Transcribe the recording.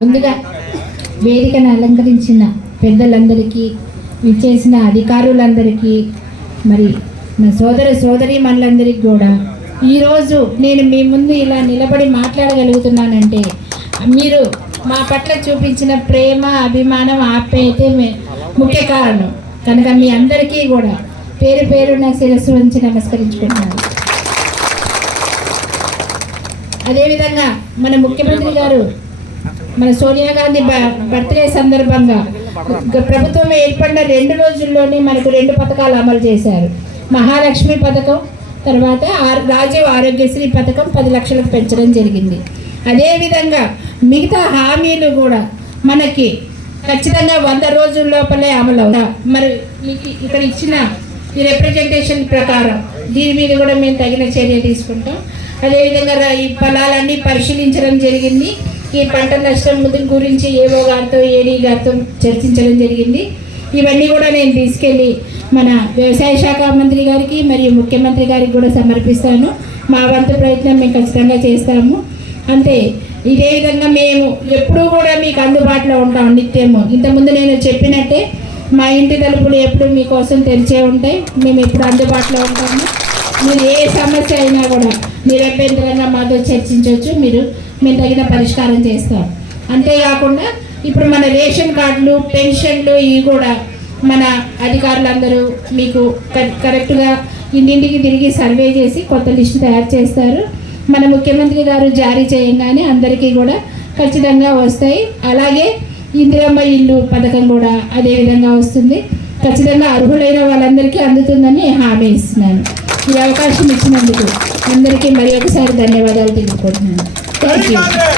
ముందుగా వేదికను అలంకరించిన పెద్దలందరికీ, విచ్చేసిన అధికారులందరికీ, మరి నా సోదరీమణులందరికీ కూడా ఈరోజు నేను మీ ముందు ఇలా నిలబడి మాట్లాడగలుగుతున్నానంటే మీరు మా పట్ల చూపించిన ప్రేమ, అభిమానం, ఆప్యాయతే ముఖ్య కారణం. కనుక మీ అందరికీ కూడా పేరు పేరున శిరస్సు వంచి నమస్కరించుకుంటున్నాను. అదేవిధంగా మన ముఖ్యమంత్రి గారు మన సోనియా గాంధీ బర్త్డే సందర్భంగా ప్రభుత్వం ఏర్పడిన 2 రోజుల్లోనే మనకు 2 పథకాలు అమలు చేశారు. మహాలక్ష్మి పథకం, తర్వాత రాజీవ్ ఆరోగ్యశ్రీ పథకం 10 లక్షలకు పెంచడం జరిగింది. అదేవిధంగా మిగతా హామీలు కూడా మనకి ఖచ్చితంగా 100 రోజుల లోపలే అమలు అవుతాయి. మరి ఇక్కడ ఇచ్చిన ఈ రిప్రజెంటేషన్ ప్రకారం దీని మీద కూడా మేము తగిన చర్య తీసుకుంటాం. అదేవిధంగా ఈ ఫలాలన్నీ పరిశీలించడం జరిగింది. ఈ పంట నష్టం గురించి ఏఓ గారితో, ఏడీ గారితో చర్చించడం జరిగింది. ఇవన్నీ కూడా నేను తీసుకెళ్ళి మన వ్యవసాయ శాఖ మంత్రి గారికి మరియు ముఖ్యమంత్రి గారికి కూడా సమర్పిస్తాను. మా వంతు ప్రయత్నం మేము ఖచ్చితంగా చేస్తాము. అంతే, ఇదే విధంగా మేము ఎప్పుడూ కూడా మీకు అందుబాటులో ఉంటాం నిత్యము. ఇంతకుముందు నేను చెప్పినట్టే మా ఇంటి తలుపులు ఎప్పుడు మీకోసం తెరిచే ఉంటాయి. మేము ఎప్పుడు అందుబాటులో ఉంటాము. మీరు ఏ సమస్య అయినా కూడా నిరభ్యంతరంగా మాతో చర్చించవచ్చు. మేము తగిన పరిష్కారం చేస్తాం. అంతేకాకుండా ఇప్పుడు మన రేషన్ కార్డులు, పెన్షన్లు ఇవి కూడా మన అధికారులందరూ మీకు కరెక్ట్గా ఇంటింటికి తిరిగి సర్వే చేసి కొత్త లిస్టు తయారు చేస్తారు. మన ముఖ్యమంత్రి గారు జారీ చేయగానే అందరికీ కూడా ఖచ్చితంగా వస్తాయి. అలాగే ఇందిరమ్మ ఇల్లు పథకం కూడా అదేవిధంగా వస్తుంది. ఖచ్చితంగా అర్హులైన వాళ్ళందరికీ అందుతుందని హామీ ఇస్తున్నాను. ఈ అవకాశం ఇచ్చినందుకు అందరికీ మరి ఒకసారి ధన్యవాదాలు తెలుపుకుంటున్నాను. Thank you.